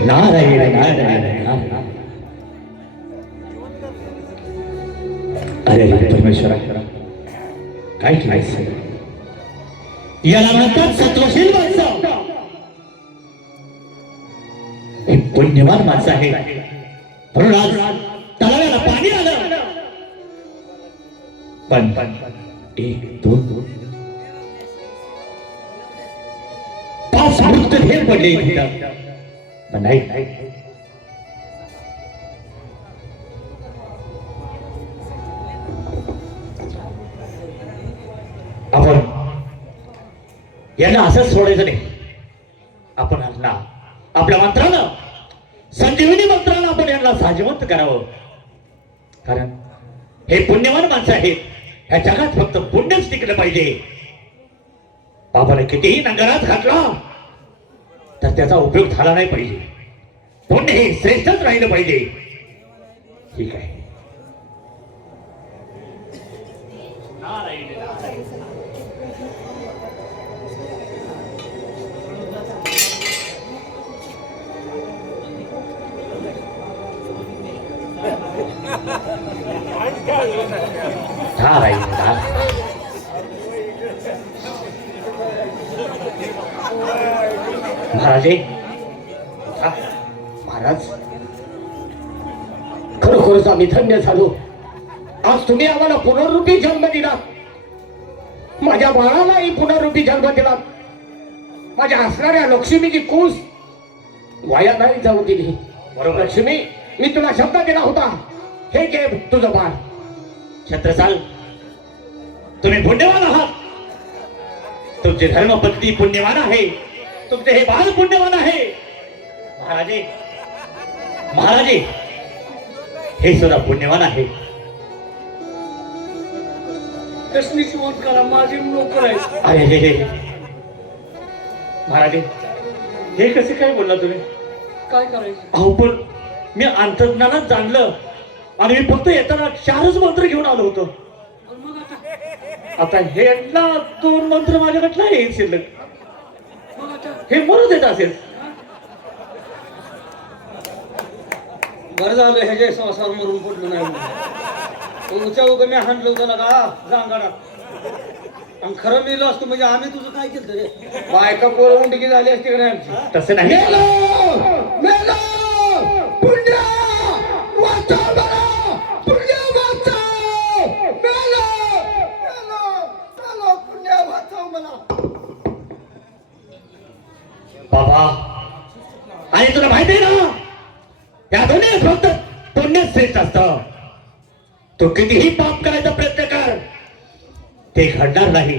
नारायण नारायण नारायण. अरे परमेश्वरा, काय केलं? याला म्हणतात सत्वशील माणसं. हे पुण्यवान माणसं आहे म्हणून आज तलावाला पाणी आलं. पण 1, 2, 5 मृतदेह पडले इथं. पण नाही, यांना असंच सोडायचं नाही. आपण यांना आपल्या मंत्रानं, संजीवनी मंत्रानं आपण यांना साजिवंत करावं. कारण हे पुण्यवान माणसं आहेत. ह्या जगात फक्त पुण्यच टिकलं पाहिजे. बाबाला कितीही नंगरात घातला तर त्याचा उपयोग झाला नाही पाहिजे. पुण्य हे श्रेष्ठच राहिलं पाहिजे. ठीक आहे. नारायण नारायण. महाराजे, महाराज, खरोखरच आम्ही धन्य झालो. आज तुम्ही आम्हाला पुनर्रूपी जन्म दिला. माझ्या बाळालाही पुनर्रूपी जन्म दिला. माझ्या असणाऱ्या लक्ष्मीची कूस वाया नाही जाऊ दिली. बरोबर. लक्ष्मी, मी तुला शब्द दिला होता, हे घे तुझं बाळ. छत्रसाल, तुम्ही पुण्यवान आहात. तुमची धर्मपत्नी पुण्यवान आहे. तुमचे हे बाल पुण्यवान आहे. महाराजे, महाराजे, हे सुद्धा पुण्यवान आहे. कसलीच मत करा, माझे नोकर आहे. अरे महाराजे, हे कसे काय बोलला तुम्ही? काय करायचं? अहो, पण मी अंतर्ज्ञानात जाणलं आणि मी फक्त येताना 4च मंत्र घेऊन आलो होतो. पण मग आता आता हे यांना 2 मंत्र माझ्याकडे नाही शिल्लक. मग आता हे मरू देत असेल. बरं झालं ह्याच्या संसार मरून पडलं नाही. तुमच्या उगं मी हाणलं होतं ना का जांगाडात. आणि खरं मेलो असतो म्हणजे आम्ही तुझं काय केलं रे? बायका पोरं उंडकी झाली असती का नाही आमची? तसं नाही. मेलो मेलो पुण्य वाचव मला, पुण्य वाचव. मेलो मेलो मेलो, पुण्य वाचव मला. बाबा, आणि तुला माहिती आहे ना, त्या दोन्ही फक्त पुण्यच श्रेष्ठ असतं. तू कितीही पाप करायचा प्रयत्न कर, ते घडणार नाही.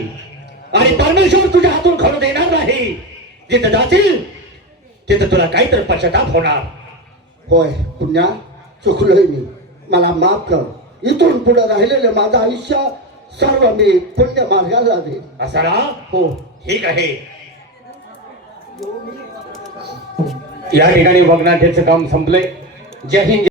आणि परमेश्वर तुझ्या हातून घडून देणार नाही. जिथं जाशील तिथं तुला काहीतरी पश्चाताप होणार. होय पुण्या, चुकलोय मी, मला माफ कर. इथून पुढे राहिलेलं माझं आयुष्य सर्व मी पुण्य मार्गाला देईन. असा ना? हो, ठीक आहे. या ठिकाणी वगनाट्याचं काम संपलंय. जय हिंद.